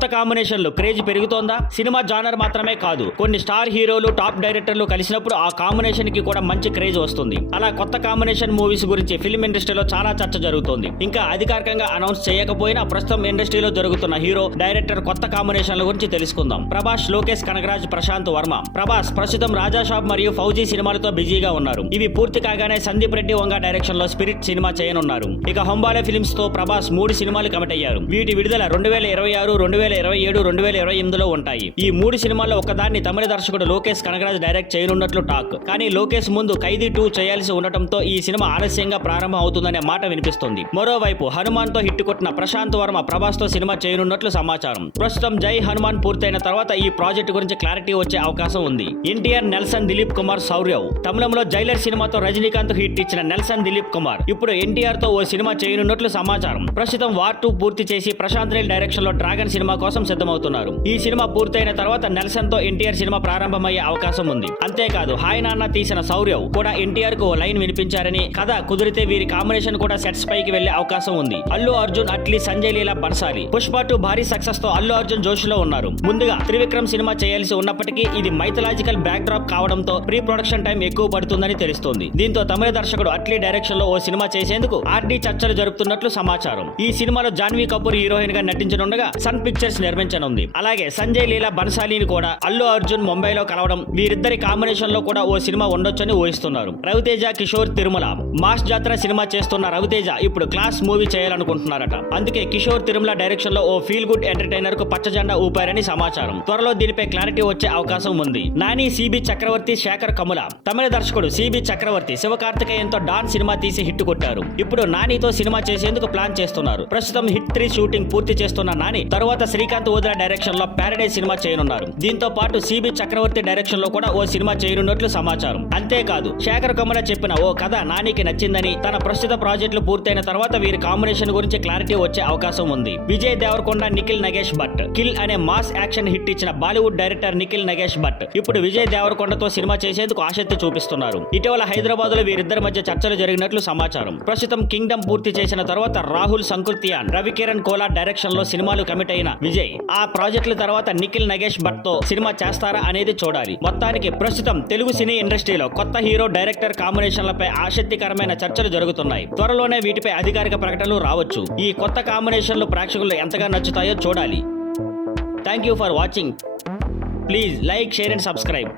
కొత్త కాంబినేషన్లు craze పెరుగుతోందా? Cinema genre మాత్రమే కాదు, కొన్ని స్టార్ హీరోలు టాప్ డైరెక్టర్లు కలిసినప్పుడు ఆ కాంబినేషన్ కి కూడా మంచి క్రేజ్ వస్తుంది. అలా కొత్త కాంబినేషన్ మూవీస్ గురించి ఫిల్మ్ ఇండస్ట్రీలో చాలా చర్చ జరుగుతోంది. ఇంకా అధికారికంగా అనౌన్స్ చేయకపోయినా ప్రస్తుతం ఇండస్ట్రీలో జరుగుతున్న హీరో డైరెక్టర్ కొత్త కాంబినేషన్ల గురించి తెలుసుకుందాం. ప్రభాస్, లోకేష్ కనగరాజ్, ప్రశాంత్ వర్మ. ప్రభాస్ ప్రస్తుతం రాజా షాప్ మరియు ఫౌజీ సినిమాలతో బిజీగా ఉన్నారు. ఇవి పూర్తి కాగానే సందీప్ రెడ్డి వంగ డైరెక్షన్ లో స్పిరిట్ సినిమా చేయనున్నారు. ఇక హంబాలే ఫిల్మ్స్ తో ప్రభాస్ 3 సినిమాలు కమిట్ అయ్యారు. వీటి విడుదల 2026, 2027, 2028లో ఉంటాయి. ఈ 3 సినిమాల్లో ఒకదాన్ని తమిళ దర్శకుడు లోకేష్ కనగరాజ్ డైరెక్ట్ చేయనున్నట్లు టాక్. కానీ లోకేష్ ముందు ఖైదీ 2 చేయాల్సి ఉండటంతో ఈ సినిమా ఆలస్యంగా ప్రారంభం అవుతుందనే మాట వినిపిస్తుంది. మరోవైపు హనుమాన్ తో హిట్ కొట్టిన ప్రశాంత్ వర్మ ప్రభాస్ తో సినిమా చేయనున్నట్లు సమాచారం. ప్రస్తుతం జై హనుమాన్ పూర్తయిన తర్వాత ఈ ప్రాజెక్టు గురించి క్లారిటీ వచ్చే అవకాశం ఉంది. ఎన్టీఆర్, నెల్సన్, దిలీప్ కుమార్, శౌర్యవ్. తమిళంలో జైలర్ సినిమాతో రజనీకాంత్ హిట్ ఇచ్చిన నెల్సన్, దిలీప్ కుమార్ ఇప్పుడు ఎన్టీఆర్ తో ఓ సినిమా చేయనున్నట్లు సమాచారం. ప్రస్తుతం వార్ 2 పూర్తి చేసి ప్రశాంత్ నీల్ డైరెక్షన్ లో డ్రాగన్ సినిమా కోసం సిద్ధమవుతున్నారు. ఈ సినిమా పూర్తయిన తర్వాత నెల్సన్ తో ఎన్టీఆర్ సినిమా ప్రారంభమయ్యే అవకాశం ఉంది. అంతేకాదు హాయ్ నాన్న తీసిన శౌర్యవ్ కూడా ఎన్టీఆర్ కు ఓ లైన్ వినిపించారని, కథ కుదిరితే వీరి కాంబినేషన్ కూడా సెట్స్ పైకి వెళ్లే అవకాశం ఉంది. అల్లు అర్జున్, అట్లీ, సంజయ్ లీలా బన్సాలి. పుష్ప 2 భారీ సక్సెస్ తో అల్లు అర్జున్ జోష్లో ఉన్నారు. ముందుగా త్రివిక్రమ్ సినిమా చేయాల్సి ఉన్నప్పటికీ ఇది మైథలాజికల్ బ్యాక్ డ్రాప్ కావడంతో ప్రీ ప్రొడక్షన్ టైం ఎక్కువ పడుతుందని తెలుస్తోంది. దీంతో తమిళ దర్శకుడు అట్లీ డైరెక్షన్ లో ఓ సినిమా చేసేందుకు ఆర్డీ చర్చలు జరుపుతున్నట్లు సమాచారం. ఈ సినిమాలో జాన్వీ కపూర్ హీరోయిన్ గా నటించనుండగా సన్ పిక్చర్స్ నిర్మించనుంది. అలాగే సంజయ్ లీలా బన్సాలీని కూడా అల్లు అర్జున్ ముంబైలో కలవడం, వీరిద్దరి కాంబినేషన్ లో కూడా ఓ సినిమా ఉండొచ్చని ఊహిస్తున్నారు. రవితేజ, కిషోర్ తిరుమల. మాస్ జాతర సినిమా చేస్తున్న రవితేజ ఇప్పుడు క్లాస్ మూవీ చేయాలనుకుంటున్నారట. అందుకే కిషోర్ తిరుమల డైరెక్షన్ లో ఓ ఫీల్ గుడ్ ఎంటర్టైనర్ కు పచ్చ జెండా ఊపారని సమాచారం. త్వరలో దీనిపై క్లారిటీ వచ్చే అవకాశం ఉంది. నాని, సిబి చక్రవర్తి, శేఖర్ కముల. తమిళ దర్శకుడు సిబి చక్రవర్తి శివకార్తికేయన్తో డాన్ సినిమా తీసి హిట్ కొట్టారు. ఇప్పుడు నానితో సినిమా చేసేందుకు ప్లాన్ చేస్తున్నారు. ప్రస్తుతం హిట్ 3 షూటింగ్ పూర్తి చేస్తున్న నాని తరువాత శ్రీకాంత్ ఓద్రా డైరెక్షన్ లో ప్యారడైజ్ సినిమా చేయనున్నారు. దీంతో పాటు సిబి చక్రవర్తి డైరెక్షన్ లో కూడా ఓ సినిమా చేయనున్నట్లు సమాచారం. అంతేకాదు శేఖర్ కమల చెప్పిన ఓ కథ నానికి నచ్చిందని, తన ప్రస్తుత ప్రాజెక్టులు పూర్తయిన తర్వాత వీరి కాంబినేషన్ గురించి క్లారిటీ వచ్చే అవకాశం ఉంది. విజయ్ దేవరకొండ, నిఖిల్ నగేష్ భట్. కిల్ అనే మాస్ యాక్షన్ హిట్ ఇచ్చిన బాలీవుడ్ డైరెక్టర్ నిఖిల్ నగేష్ భట్ ఇప్పుడు విజయ్ దేవరకొండతో సినిమా చేసేందుకు ఆసక్తి చూపిస్తున్నారు. ఇటీవల హైదరాబాద్ లో వీరిద్దరి మధ్య చర్చలు జరిగినట్లు సమాచారం. ప్రస్తుతం కింగ్డమ్ పూర్తి చేసిన తర్వాత రాహుల్ సంకృతియాన్, రవికిరణ్ కోలా డైరెక్షన్ లో సినిమాలు కమిట్ అయిన విజయ్ ఆ ప్రాజెక్టుల తర్వాత నిఖిల్ నగేష్ భట్ తో సినిమా చేస్తారా అనేది చూడాలి. మొత్తానికి ప్రస్తుతం తెలుగు సినీ ఇండస్ట్రీలో కొత్త హీరో డైరెక్టర్ కాంబినేషన్లపై ఆసక్తికరమైన చర్చలు జరుగుతున్నాయి. త్వరలోనే వీటిపై అధికారిక ప్రకటనలు రావచ్చు. ఈ కొత్త కాంబినేషన్లు ప్రేక్షకులు ఎంతగా నచ్చుతాయో చూడాలి. Thank you for watching. Please like, share and subscribe.